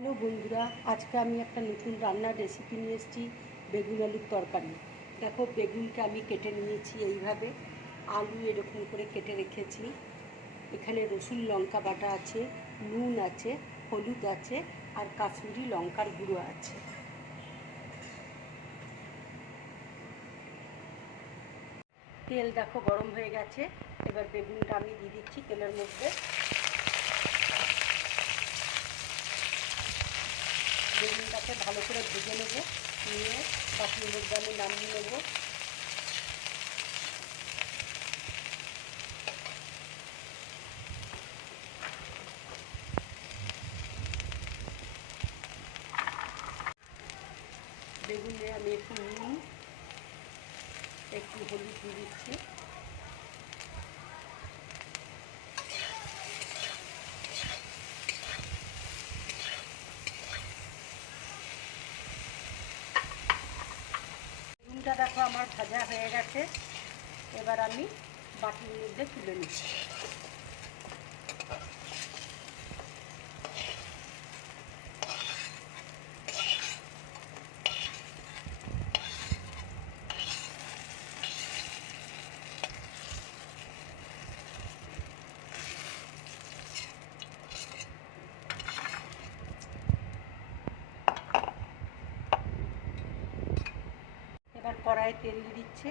Hello বন্ধুরা, আজকে আমি একটা নতুন রান্নার রেসিপি নিয়ে এসেছি। বেগুন আলুর তরকারি। দেখো, বেগুনকে আমি কেটে নিয়েছি এইভাবে, আলু এরকম করে কেটে রেখেছি। এখানে রসুন লঙ্কা বাটা আছে, নুন আছে, হলুদ আছে, আর কাশ্মীরি লঙ্কার গুঁড়ো আছে। তেল দেখো গরম হয়ে গেছে। এবার বেগুনটা আমি দিয়ে দিচ্ছি তেলের মধ্যে। বেগুনটাকে ভালো করে ভেজে নেব, নিয়ে বাটির মধ্যে আমি নামিয়ে নেব। বেগুনে আমি একটু নুন, একটু হলুদ দিয়ে দিচ্ছি। বেগুনটা দেখো আমার ভাজা হয়ে গেছে। এবার আমি বাটির মধ্যে তুলে নিচ্ছি। এবার কড়াইয়ে তেল দিয়ে দিচ্ছি।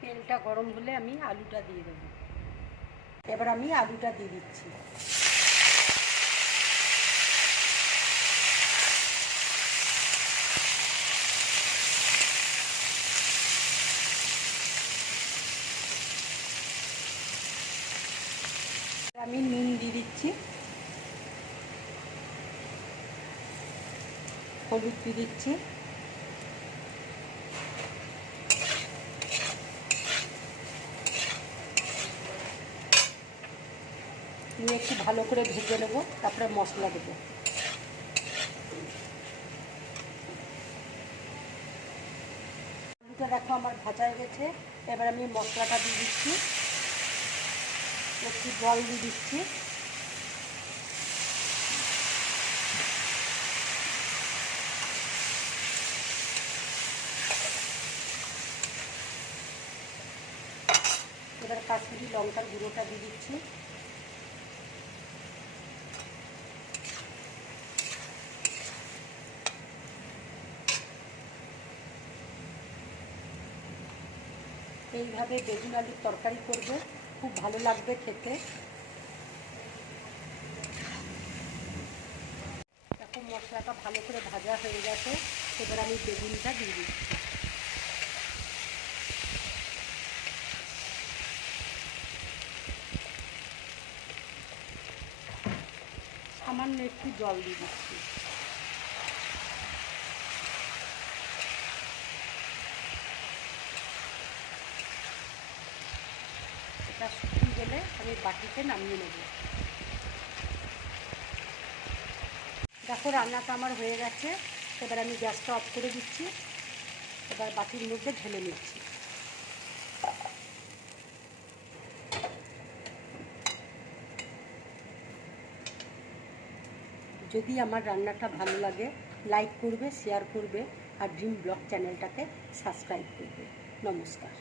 তেলটা গরম হলে আমি আলুটা দিয়ে দেবো। এবার আমি আলুটা দিয়ে দিচ্ছি। আমি নুন দিয়ে দিচ্ছি, হলুদ দিয়ে দিচ্ছি, নিয়ে একটু ভালো করে ভেজে নেবো, তারপরে মশলা দেবো। আলুটা দেখো আমার ভাজা হয়ে গেছে। এবার আমি মশলাটা দিয়ে দিচ্ছি, একটু জল দিয়ে দিচ্ছি। এবার কাশ্মীরি লঙ্কার গুঁড়োটা দিয়ে দিচ্ছি। এইভাবে বেগুন আলুর তরকারি করবে, খুব ভালো লাগবে খেতে। এখন মশলাটা ভালো করে ভাজা হয়ে গেছে। এবার আমি বেগুনটা দিয়ে দিচ্ছি। সামান্য একটু জল দিয়ে দিচ্ছি। এটা শুকিয়ে গেলে আমি বাটিতে নামিয়ে নেব। দেখো, রান্নাটা আমার হয়ে গেছে। এবার আমি গ্যাসটা অফ করে দিচ্ছি। এবার বাটির মধ্যে ঢেলে নিচ্ছি। যদি আমার রান্নাটা ভালো লাগে, লাইক করবে, শেয়ার করবে, আর ড্রিম ব্লগ চ্যানেলটাকে সাবস্ক্রাইব করবে। নমস্কার।